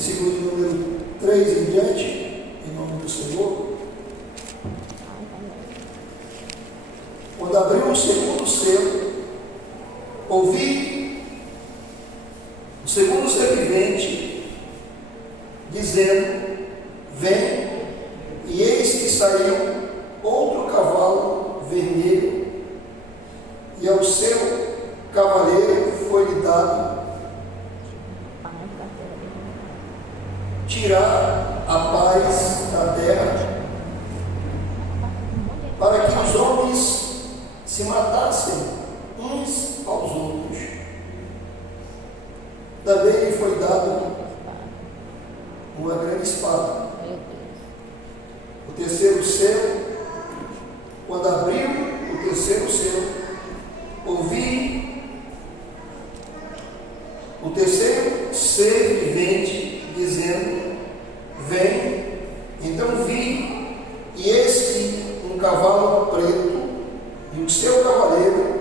versículo de número 3 em diante, em nome do Senhor. Quando abriu o segundo selo, ouvi o segundo ser vivente dizendo: vem, e eis que saiu outro cavalo vermelho, e ao seu cavaleiro foi-lhe dado tirar a paz da terra, para que os homens se matassem uns aos outros. Também lhe foi dado uma grande espada. O terceiro selo, quando abriu o terceiro selo, ouvi o terceiro ser vivente dizendo: vem. Então vi, e eis que um cavalo preto, e o seu cavaleiro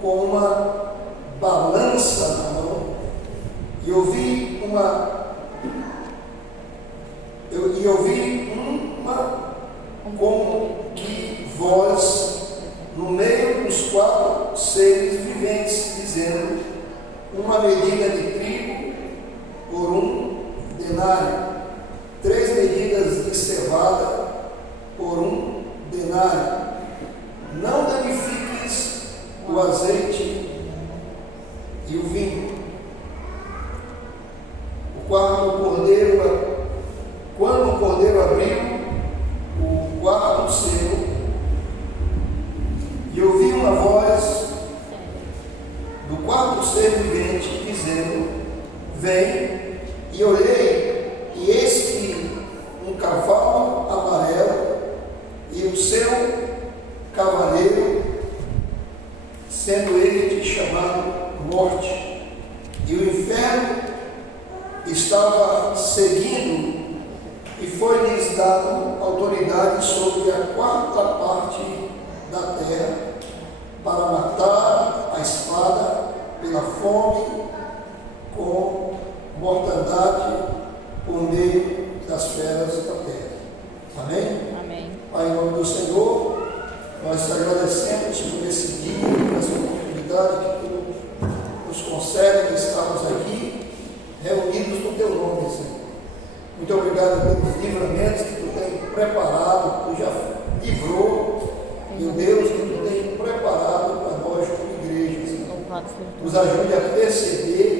com uma balança na mão, e ouvi uma como que voz no meio dos quatro seres viventes, dizendo: uma medida de trigo por um denário, 3 medidas de cevada por um denário. Não danifiques o azeite e o vinho. Quando o cordeiro abriu o quarto selo, e ouvi uma voz do quarto ser vivente dizendo: vem. E olhei, e eis que um cavalo amarelo, e o seu cavaleiro, sendo ele chamado Morte, e o inferno estava seguindo, e foi-lhes dado autoridade sobre a quarta parte da terra, para matar a espada pela fome, com mortandade por meio das feras da terra. Amém? Amém. Pai, em nome do Senhor, nós te agradecemos por esse dia, por essa oportunidade que tu nos concede de estarmos aqui, reunidos no teu nome, Senhor. Muito obrigado pelos livramentos que tu tem preparado, que tu já livrou, meu Deus, que tu tem preparado para nós como igreja, Senhor. Nos ajude a perceber,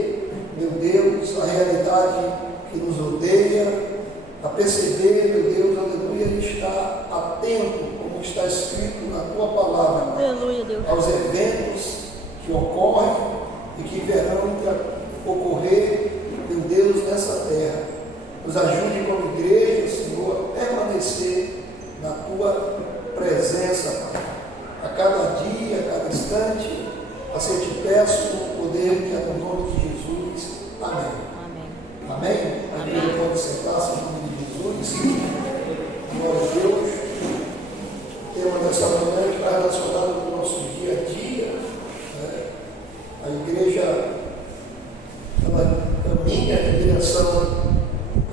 meu Deus, a realidade que nos odeia, a perceber, meu Deus, aleluia, e estar atento, como está escrito na tua palavra, Aleluia, Deus, aos eventos que ocorrem e que verão ocorrer, meu Deus, nessa terra. Nos ajude como igreja, Senhor, a permanecer na tua presença, Pai. A cada dia, a cada instante, assim te peço no poder que é no nome de Jesus. Amém. amém. Amém? A igreja pode sentar-se em nome de Jesus. Glória a Deus. O tema dessa manhã está relacionado com o nosso dia a dia, né? A igreja, ela caminha em direção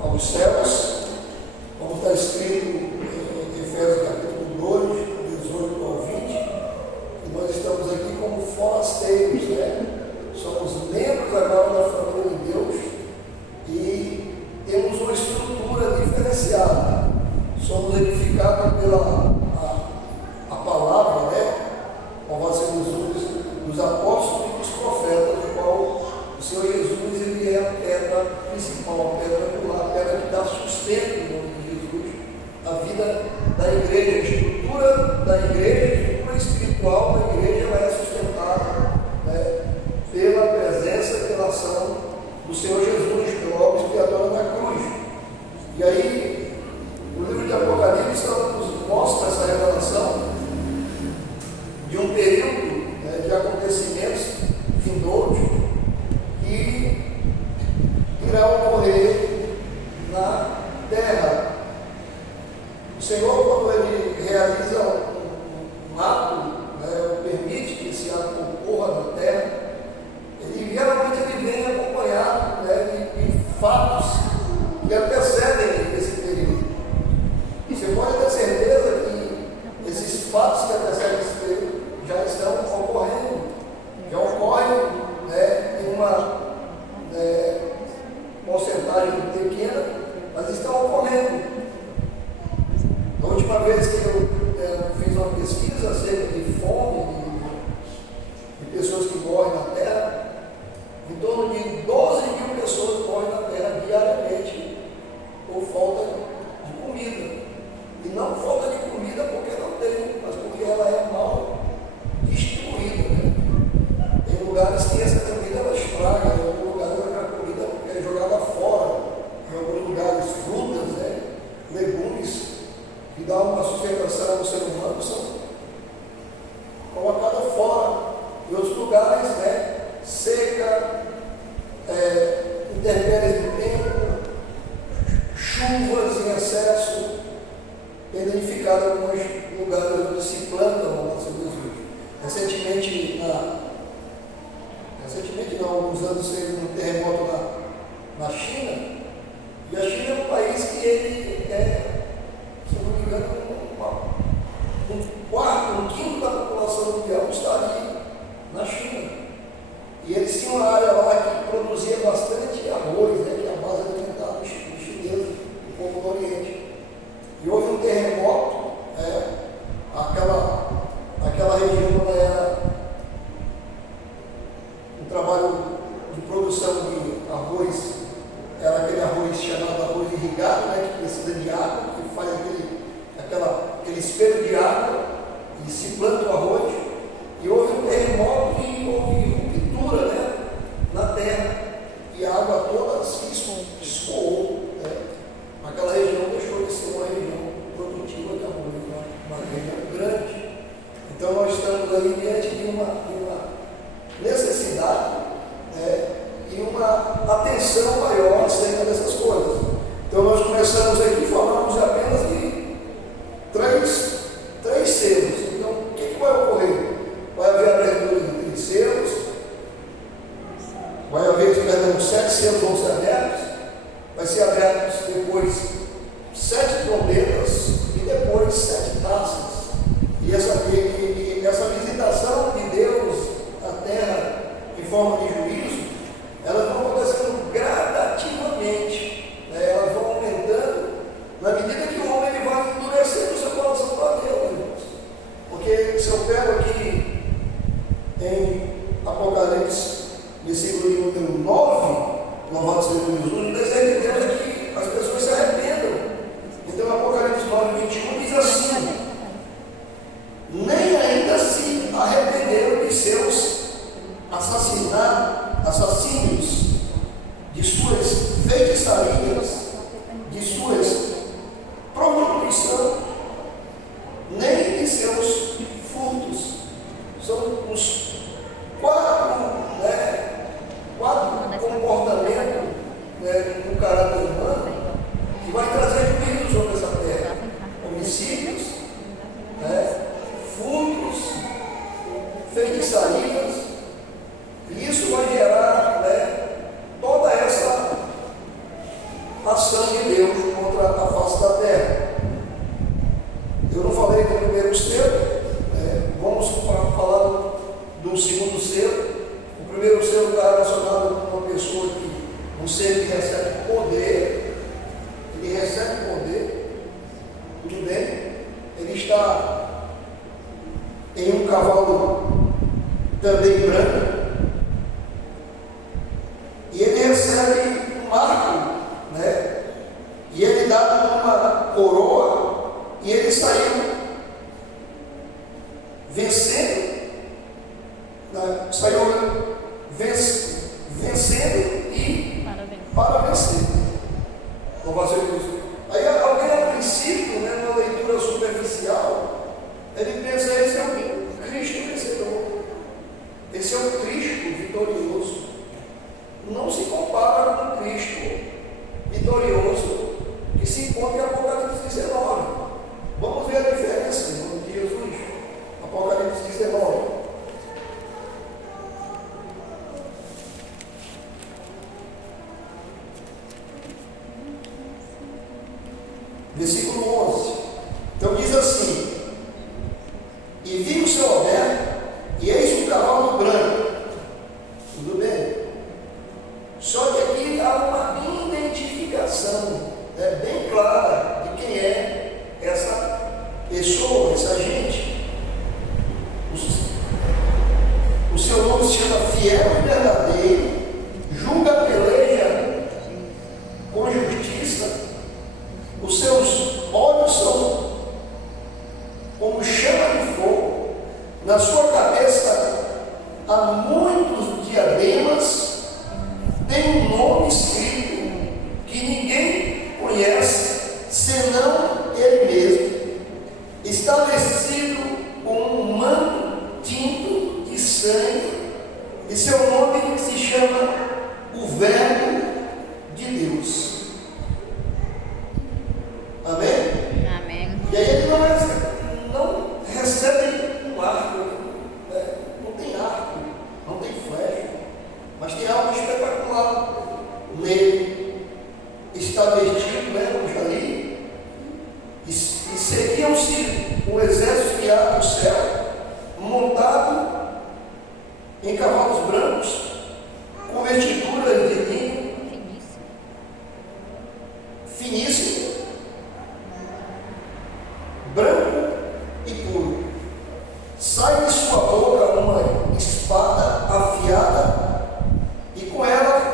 aos céus, como está escrito em Efésios capítulo 2, 18 ao 20, e nós estamos aqui como forasteiros, né? Somos membros agora da família de Deus e temos uma estrutura diferenciada. Somos edificados pela a palavra, né? Como Jesus, dos apóstolos e dos profetas, do qual o Senhor Jesus, ele é a pedra principal, a pedra angular, a pedra que dá sustento em nome de Jesus à vida da igreja. A estrutura da igreja, a estrutura espiritual da igreja, ela é sustentada, né, pela presença e pela ação do Senhor Jesus, pela obra expiatória da cruz. E aí, o livro de Apocalipse nos mostra essa revelação de um período, né, de acontecimentos vindouros que irá ocorrer na terra. O Senhor, quando Ele realiza um ato, né, permite que esse ato ocorra na terra, Ele geralmente vem acompanhado, né, de fatos que antecedem esse período. Você pode ter certeza que esses fatos que antecedem esse período já estão ocorrendo, já ocorrem, né, em uma porcentagem pequena, mas estão ocorrendo. Na última vez que eu fiz uma pesquisa acerca de fome, de pessoas que morrem na Terra, em torno de 12 mil pessoas morrem na Terra diariamente por falta de comida. E não falta de comida porque não tem, mas porque ela é mal distribuída. Né? Tem lugares que essa comida ela estraga, em alguns lugares a comida é jogada fora, em alguns lugares frutas, né? Legumes, que dá uma sustentação ao ser humano, são colocadas fora. Em outros lugares, né? Seca, intempéries do tempo, chuvas em excesso, tem identificado alguns lugares onde se plantam a nossa Jesus. Recentemente, há alguns anos, teve um terremoto na China, e a China é um país que ele se não me engano, um quarto, um quinto da população mundial está ali na China. E eles tinham uma área lá que produzia bastante arroz, né, que é a base alimentar dos chineses, do povo do Oriente. E houve um terremoto, aquela região era um trabalho de produção de arroz, era aquele arroz chamado arroz irrigado, né, que precisa de água, que faz aquele espelho de água e se planta o arroz. E houve um terremoto e houve ruptura, né, na terra, e a água toda se escoou. Né? Aquela região deixou de ser uma região produtiva de arroz, né? Uma região grande. Então nós estamos aí diante de uma necessidade, né, e uma atenção maior acerca dessas coisas. Então nós começamos aqui, falamos apenas de três selos. Então o que vai ocorrer? Vai haver abertura de 3 selos, vai haver, 7 selos vão ser abertos, vai ser abertos depois 7 trombetas e depois 7 taças. E essa visitação de Deus à terra em forma de juízo, elas vão acontecendo gradativamente, né? Elas vão aumentando na medida que o homem ele vai endurecendo o seu coração para Deus, irmãos. Porque se eu pego aqui em Apocalipse, versículo número 9, louvado seja Jesus, o desejo de Deus é que as pessoas se arrependam. Então, Apocalipse 9, 21 diz assim: nem ainda se arrependeram de seus assassínios, de suas feitiçarias, de suas prostituição, nem de seus furtos. São os 4 comportamentos, né, no caráter humano que vai trazer juízo sobre essa terra: homicídios, né, furtos, feitiçarias, e isso vai gerar, né, toda essa ação de Deus contra a face da terra. Eu não falei do primeiro selo, vamos falar do segundo selo. O primeiro selo está relacionado com uma pessoa um ser que recebe poder, ele recebe poder, tudo bem, ele está em um cavalo também branco, e ele recebe um marco, né? E ele dá uma coroa, e ele saiu vencendo, né? Saiu vencendo e para vencer. Louvado seja Deus. Aí alguém a princípio, né, numa leitura superficial, ele pensa: esse é o Cristo vencedor, esse é o Cristo Versículo 11. Então diz assim: e vi o céu aberto, e eis um cavalo branco. Tudo bem. Só que aqui há uma identificação bem clara de quem é essa pessoa, essa gente. O seu nome se chama Fiel e Verdadeiro, julga a peleja com justiça, os seus olhos são como chama de fogo, na sua cabeça há muitos diademas, tem um nome escrito que ninguém conhece senão ele mesmo, está vestido com um manto tinto de sangue, e seu nome se chama o Verbo de Deus. Amém? Amém. E aí ele não recebe um arco, não tem arco, não tem flecha, mas tem algo espetacular nele. Está vestido, como já li, e seguiam-se o exército que há no céu, montado em cavalos brancos, com vestiduras de linho finíssimo, branco e puro. Sai de sua boca uma espada afiada, e com ela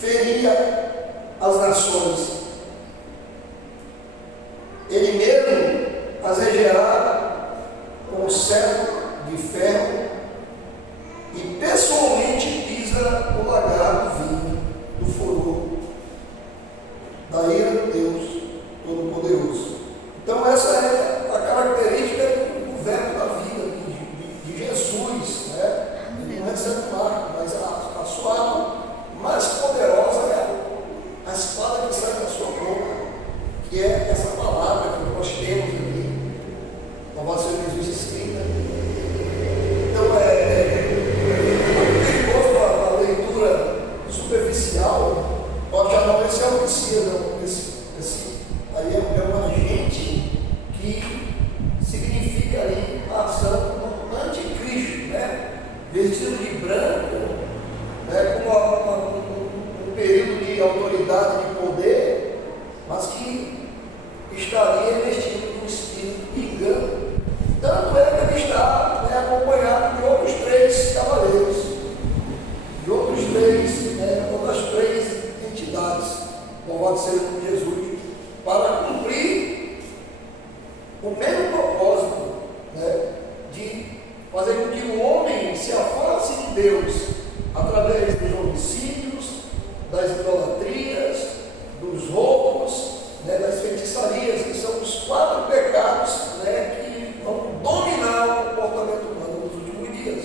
feria as nações. Ele mesmo as regerá com o cetro de ferro, e pessoalmente pisa o lagar do vinho do furor da ira de Deus Todo-Poderoso. Então essa é a característica do verbo da vida de Jesus, Ele não recebe um arco, mas a sua arma mais poderosa é a espada que sai da sua boca, que é essa palavra que nós temos ali, louvado seja Jesus escrita. Então é perigoso a leitura superficial. Já não, esse é o Messias, não. Esse aí é um agente que significa ali a ação do anticristo, vestido de branco, com um período de autoridade, de poder, mas que estaria vestido de um espírito de engano. Tanto é que ele está acompanhado de outros 3 cavaleiros, de outras 3 entidades, louvado seja por Jesus, para cumprir o mesmo propósito, de fazer com que o homem se afaste de Deus através dos homicídios, das idolatrias, dos roubos, das feitiçarias, que são os 4 pecados que vão dominar o comportamento humano nos últimos dias.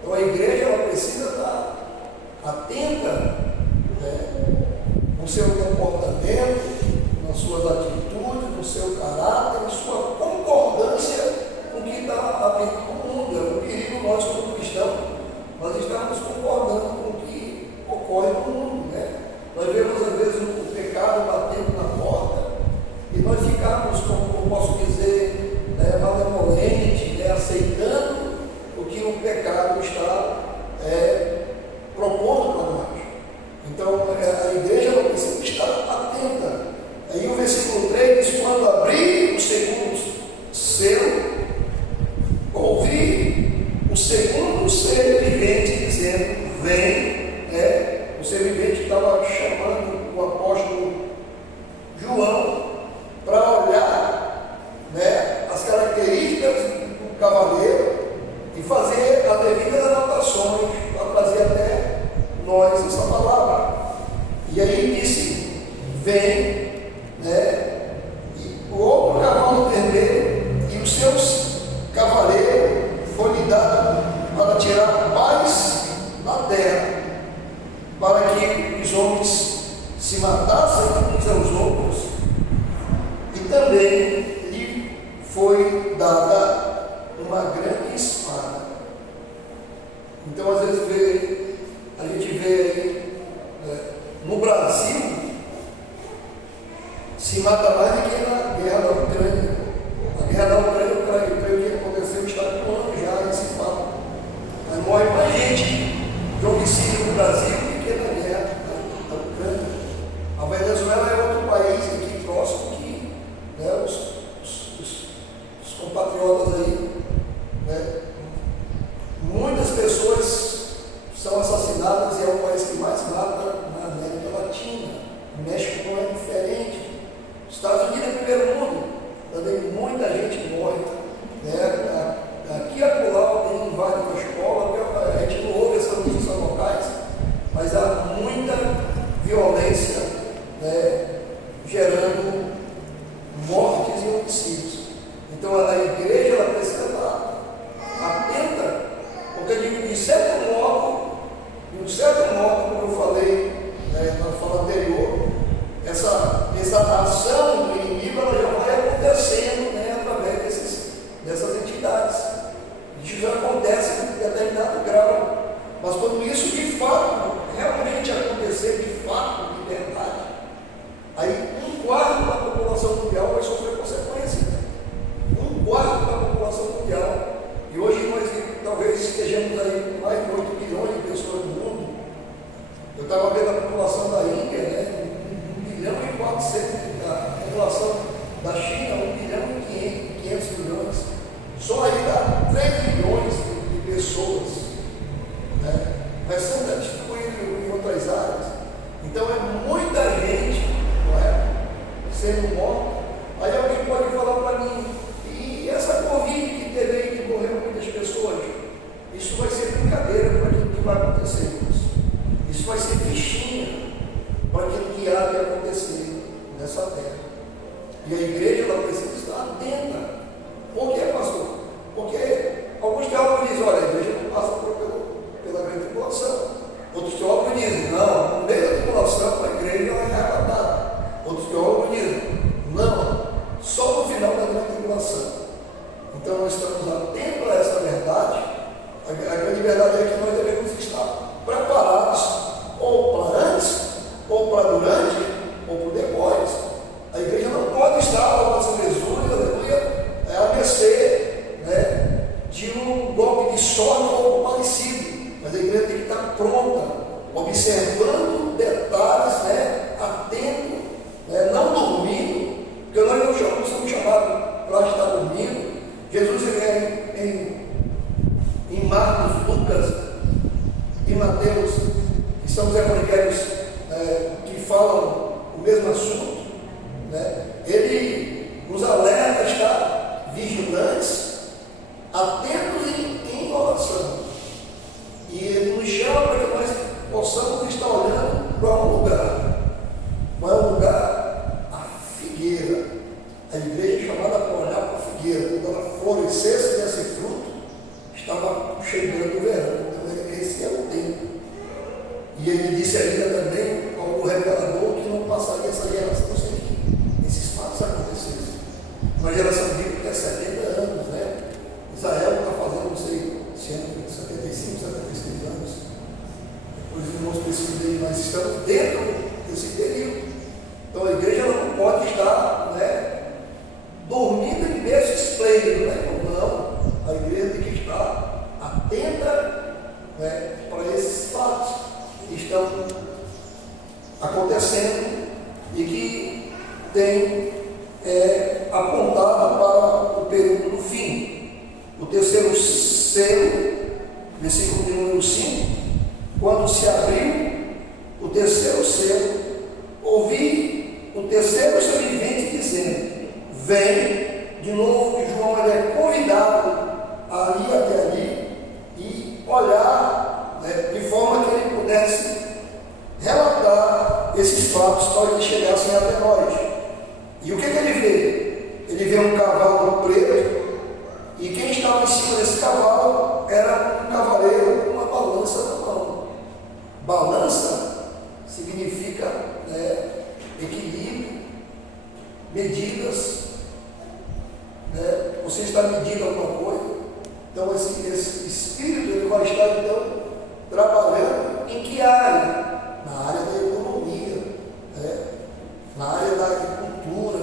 Então a igreja ela precisa estar atenta no seu comportamento, nas suas atitudes, no seu caráter, na sua concordância com o que está havendo no mundo. É um perigo nós como cristãos, nós estamos concordando com o que ocorre no mundo. Nós vemos às vezes o pecado batendo na porta e nós ficamos, como eu posso dizer, malemolente, aceitando o que o pecado está propondo para nós. Então a igreja ela precisa estar atenta. Aí o versículo 3 diz: quando abrir o segundo selo, ouvi o segundo ser vivente dizendo: vem. O ser vivente estava chamando o apóstolo João para olhar as características do cavaleiro e fazer as devidas anotações para trazer até nós essa palavra. E aí ele disse: vem, e o outro cavalo vermelho, e os seus cavaleiros foi-lhe dado para tirar paz na terra. Brasil, pequena guerra da Ucrânia. A Venezuela é outro país aqui próximo que, né, os compatriotas aí, né, muitas pessoas são assassinadas e é o país que mais mata na América Latina. O México não é diferente. Os Estados Unidos é primeiro mundo, também muita gente morre, né? Aqui e acolá alguém invade uma escola, a gente não ouve essas notícias locais, mas há muita violência, né, gerando mortes e homicídios. Então a igreja ela precisa estar atenta, porque de certo modo, como eu falei, né, na fala anterior, essa ação do inimigo ela já vai acontecendo, né, através dessas entidades. Isso já acontece em determinado grau. Mas quando isso de fato, realmente acontecer, de fato, de verdade, aí 1/4 da população mundial vai sofrer consequências. 1/4 da população mundial. E hoje nós talvez estejamos aí com mais de 8 bilhões de pessoas no mundo. Eu estava vendo a população da Índia, né? 1.400.000, a população da China, 1.500.000 milhões. Só aí dá 3 milhões de pessoas, né? Mas são distribuídos em outras áreas. Então é muita gente, não é, sendo morta. Aí alguém pode falar para mim, e essa Covid que teve aí, que morreu muitas pessoas, isso vai ser brincadeira para aquilo que vai acontecer com isso. Isso vai ser fichinha para aquilo que há de acontecer nessa terra. E a igreja ela precisa estar atenta. Por quê, pastor? Porque alguns teólogos dizem, olha, a igreja não passa pela grande tribulação. Outros teólogos dizem, não, no meio da tribulação a igreja é arrebatada. Outros teólogos dizem, não, só no final da grande tribulação. Então nós estamos atentos a essa verdade. A grande verdade é que nós devemos estar preparados ou para antes, ou para durante, ou para depois. A igreja não pode estar, louvado seja Jesus, aleluia, a mercê, né, de um golpe de sorte ou algo parecido. Mas a igreja tem que estar pronta, observando detalhes, né, atento, né, não dormindo, porque nós não somos chamados para estar dormindo. Jesus em Marcos, Lucas e Mateus, que são os evangelhos que falam o mesmo assunto, né? Ele nos alerta a estar vigilantes, atentos em oração. E ele nos chama para que nós possamos estar olhando para um lugar. Qual é o lugar? A figueira. A igreja é chamada para olhar para a figueira. Quando ela florescesse desse fruto, estava chegando o verão. Então esse é o tempo. E ele disse ainda também ao revelador que não passaria essa geração sem que esses fatos acontecessem. Uma geração bíblica é 70 anos, né? Israel está fazendo, não sei, esse ano 75, 76 anos. Depois os irmãos pesquisei, mas estamos dentro desse período. Então a igreja não pode estar, né, dormindo em berço esplêndido, né? Não. A igreja tem que estar atenta, né, para esses fatos que estão acontecendo e que tem apontado para o período do fim. O terceiro selo, versículo de número 5, quando se abriu o terceiro selo, ouvi o terceiro ser vivente dizendo, vem. De novo, que João ele é convidado a ir até ali e olhar, né, de forma que ele pudesse relatar esses fatos para que chegassem até nós. E o que ele vê? Ele vê um cavalo preto e quem estava em cima desse cavalo era um cavaleiro com uma balança na mão. Balança significa, né, equilíbrio, medidas, né? Você está medindo alguma coisa. Então esse espírito ele vai estar então trabalhando em que área? Na área da economia, né? Na área da agricultura,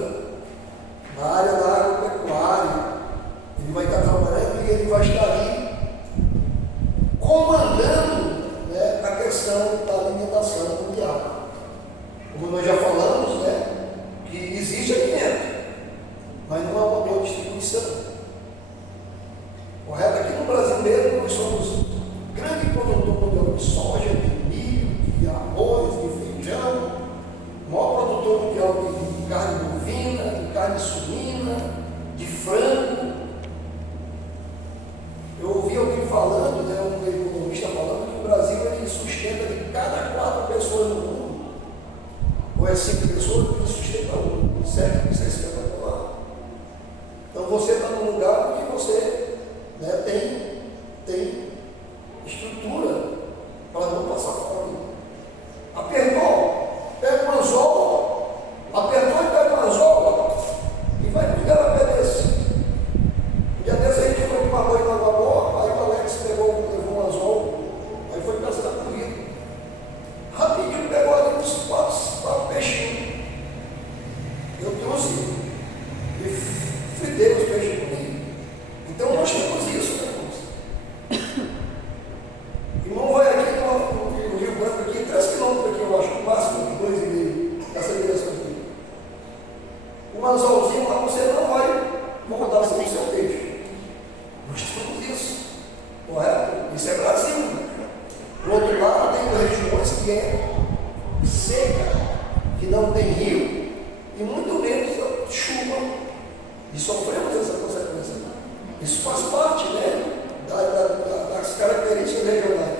na área da agropecuária. Ele vai estar trabalhando e ele vai estar ali comandando, né, a questão questão da alimentação mundial. Como nós já falamos, né, que existe alimento, mas não há uma boa distribuição. Correto? Aqui no Brasil mesmo, nós somos grande produtor mundial de soja, de milho, de arroz, de feijão, maior produtor mundial de carne bovina, de carne suína, de frango. Eu ouvi alguém falando, né, um economista falando, que o Brasil ele sustenta de cada 4 pessoas no mundo, ou é 5 pessoas, ele sustenta um, certo? Isso é espetacular. Então você está num lugar onde você, né, tem estrutura para não passar fome. Apertou, pega um anzol, apertou e pega um anzol e vai brigar na pedaço. Um dia desse a gente foi tomar banho na água boa, aí o Alex levou um anzol, aí foi pescar comigo. Rapidinho pegou ali uns 4 peixinhos. Eu trouxe e fritei os peixes comigo. Então nós temos isso, né, irmãos? Irmão vai aqui no Rio Branco, aqui, 3 quilômetros aqui, eu acho, no máximo 2,5, nessa direção aqui. Um anzolzinho lá, você não vai mordar sem o seu peixe. Nós temos isso, correto? Isso é Brasil. Do outro lado tem regiões que é seca, que não tem rio, e muito menos chuva. E sofremos essa consequência. Isso faz parte, né, das características regionais.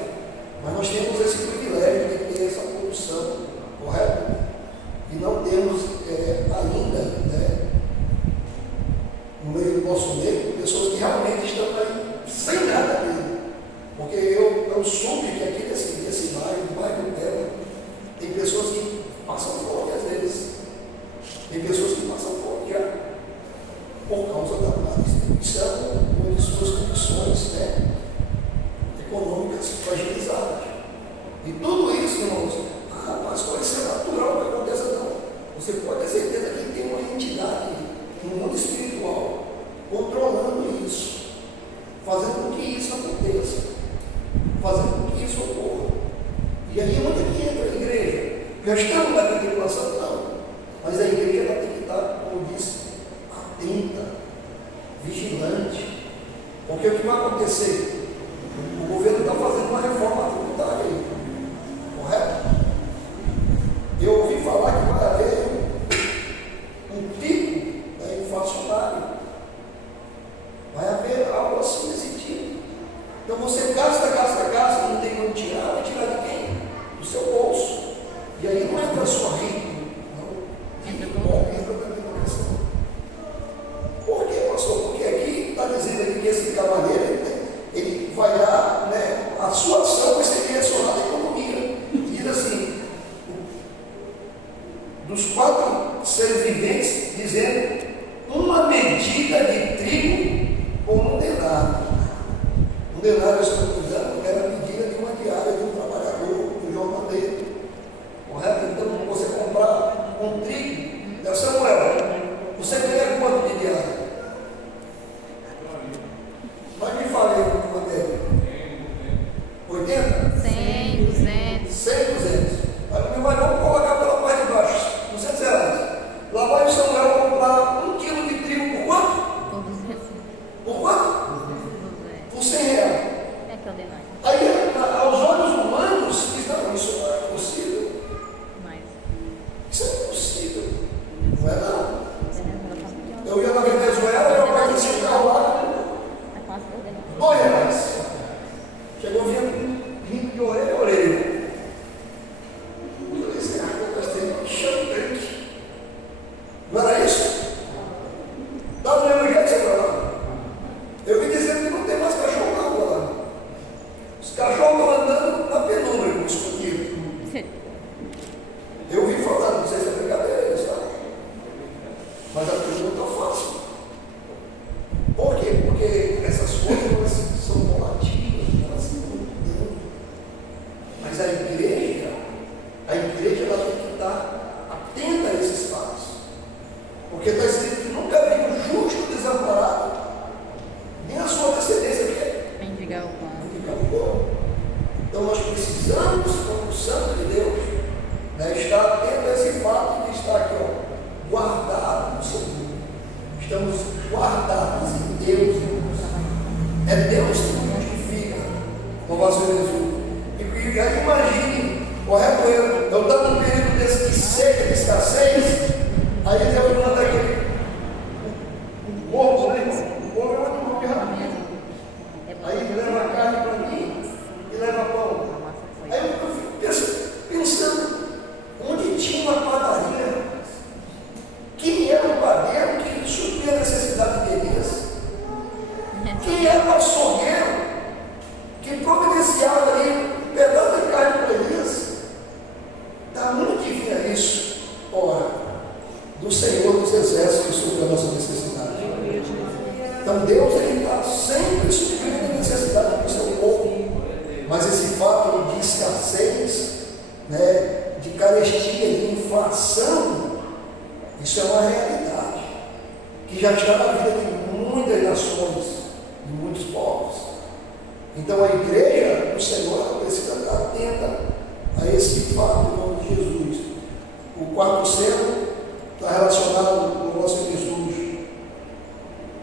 Mas nós temos esse privilégio de ter essa produção, correto? E não temos ainda, né, no meio do nosso meio, pessoas que realmente estão aí sem nada mesmo. Porque eu soube que aqui nesse bairro dela, tem pessoas que passam fome às vezes. Tem pessoas que passam fome já por causa da distribuição ou de suas condições, né, econômicas fragilizadas. E tudo isso, irmãos, pastor, isso é natural que aconteça, não. Você pode ter certeza que tem uma entidade no mundo espiritual controlando isso, fazendo com que isso aconteça, fazendo com que isso ocorra. E aí onde é que entra a igreja? Já estamos na tribulação? Não. Mas a igreja ela tem que estar, como eu disse, atenta, vigilante. Porque o que vai acontecer? O governo está fazendo uma reforma tributária aí. Correto? Eu ouvi falar que vai haver um pico, né, inflacionário. Vai haver algo assim nesse tipo. Então você gasta, não tem como tirar, vai tirar de quem? Do seu bolso. E aí não entra só rico, não. Entra também na questão. Por quê, pastor? Porque aqui está dizendo aqui que esse cavalheiro, ele vai dar, né, a sua ação vai ser direcionada à economia. Diz assim, dos 4 seres viventes, dizendo uma medida de trigo por um denário. Um denário, se não me engano, era a medida de uma diária de um trabalhador, de um jornaleiro. Correto? Então, você comprar um trigo, Samuel, você ganha quanto de diária? Mas me fale uma matéria. 80? 100, 200. 100, 200. Mas vamos colocar pela parte de baixo, R$200. Lá vai o Samuel comprar 1 quilo de trigo por quanto? Por 200. Por quanto? 200. Por R$100. É que é o denário. Aí, aos olhos humanos, diz, não, isso não é possível. Mais. Isso é impossível. Não é não. É Eu ia na Venezuela, eu apareci um carro lá, quase o denário. R$2. Chegou vindo de orelha a orelha. Eu falei, esse carro eu gastei um champanhe. Não era isso? Dá do mesmo jeito, você vai lá. Eu vi dizendo que não tem mais cachorro na rua lá. Os cachorros estão andando na penumbra, com escondido. Eu vi falar, não sei se é brincadeira isso, tá? Mas a pergunta é fácil. Por quê? Porque essas coisas elas são volativas, elas estão mudando. Mas a igreja ela tem que estar atenta a esses fatos. Porque está escrito que nunca vi um justo desamparado, nem a sua descendência que é Mendigar o pão. mendigar o pão. Então nós precisamos Correto? Eu estava num período desse de seca, de escassez, aí Deus manda aquele morro, né? O morro é um morro rápido. Aí leva carne para mim e leva pão. Aí eu fico pensando, onde tinha uma padaria? Quem era o padeiro que supria a necessidade de Elias? Quem era o açougueiro que providenciava ali um pedaço de carne para Elias? Da onde vinha isso? Ora, do Senhor dos Exércitos que supre a nossa necessidade. Então Deus está sempre suprindo a necessidade do seu povo. Mas esse fato de escassez, né, de carestia, de inflação, isso é uma realidade que já está na vida de muitas nações, de muitos povos. Então a igreja do Senhor precisa estar atenta a esse fato em nome de Jesus. O quarto selo está relacionado com o nosso Jesus,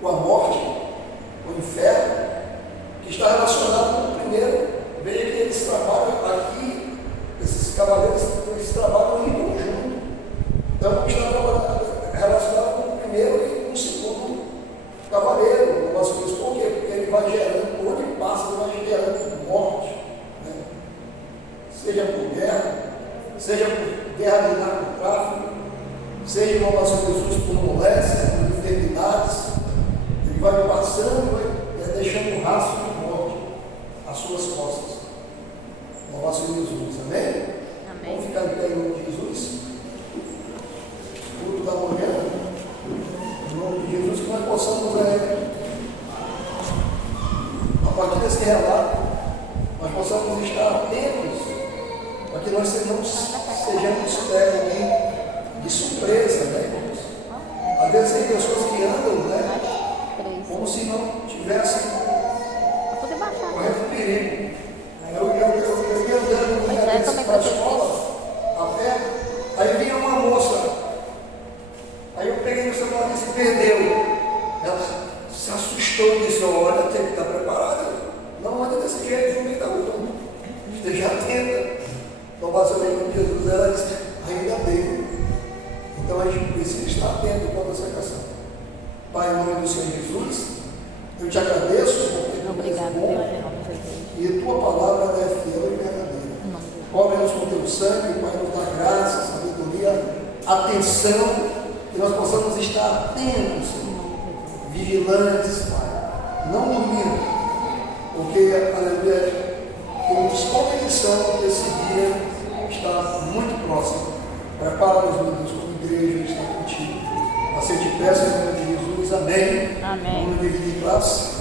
com a morte, com o inferno, que está relacionado com o primeiro. Veja que eles trabalham aqui, esses cavaleiros, eles trabalham em conjunto. Então está relacionado com o primeiro e com o segundo cavaleiro, o nosso Cristo. Por quê? Porque ele vai gerando, por onde passa, ele vai gerando morte, né? Seja por guerra, seja por guerra de narcotráfico, seja como nosso Jesus por moléstia, por enfermidades. Ele vai passando, vai deixando um rastro de morte às suas costas. O nosso Jesus, amém? Amém. Vamos ficar em pé em nome de Jesus. Culto da manhã, em nome de Jesus, que nós possamos, a partir desse relato, nós possamos estar atentos para que nós não sejamos pegos de surpresa, né, irmãos? Às vezes tem pessoas que andam, né, como se não tivessem correndo perigo. Eu ia andando para a escola, a pé, aí vinha uma moça, aí eu peguei no celular e se perdeu. Ela se assustou e disse: olha, tem que estar preparado, não anda desse jeito, não está lutando, esteja atenta. Então, basicamente, Jesus, ela disse: ainda bem. Então a gente precisa estar atento quanto a essa questão. Pai, em nome do Senhor Jesus, eu te agradeço porque tu és bom e a tua palavra é fiel e verdadeira. Cobre-nos com teu sangue, Pai, nos dá graça, sabedoria, atenção, que nós possamos estar atentos, Senhor, vigilantes, Pai, não dormindo, porque, aleluia, temos convicção que esse dia está muito próximo. Prepara-nos, meu Deus, como igreja, está contigo. Assim te peço em nome de Jesus, amém. Amém. Vamos dividir em classe.